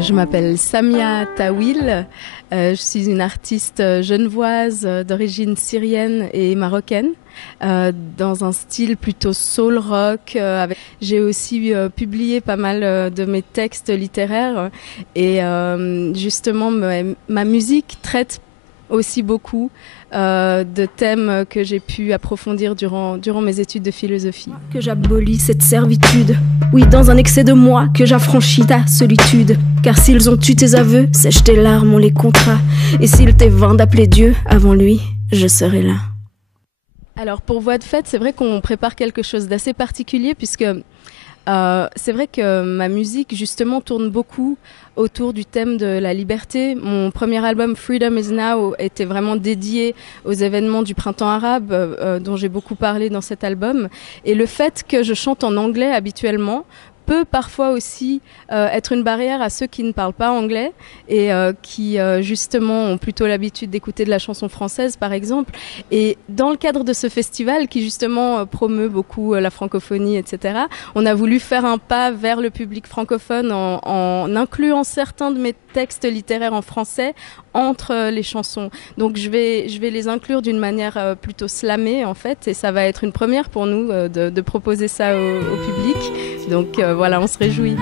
Je m'appelle Samia Tawil, je suis une artiste genevoise d'origine syrienne et marocaine, dans un style plutôt soul rock. J'ai aussi publié pas mal de mes textes littéraires et justement ma musique traite aussi beaucoup de thèmes que j'ai pu approfondir durant mes études de philosophie. Que j'abolis cette servitude, oui, dans un excès de moi, que j'affranchis ta solitude. Car s'ils ont tué tes aveux, sèche tes larmes, on les comptera. Et s'il t'est vain d'appeler Dieu, avant lui, je serai là. Alors pour Voix de Fête, c'est vrai qu'on prépare quelque chose d'assez particulier puisque c'est vrai que ma musique justement tourne beaucoup autour du thème de la liberté. Mon premier album Freedom Is Now était vraiment dédié aux événements du printemps arabe dont j'ai beaucoup parlé dans cet album. Et le fait que je chante en anglais habituellement peut parfois aussi être une barrière à ceux qui ne parlent pas anglais et qui justement ont plutôt l'habitude d'écouter de la chanson française par exemple. Et dans le cadre de ce festival qui justement promeut beaucoup la francophonie, etc., on a voulu faire un pas vers le public francophone en incluant certains de mes textes littéraires en français entre les chansons. Donc je vais les inclure d'une manière plutôt slamée en fait, et ça va être une première pour nous de proposer ça au public. Donc voilà, on se réjouit.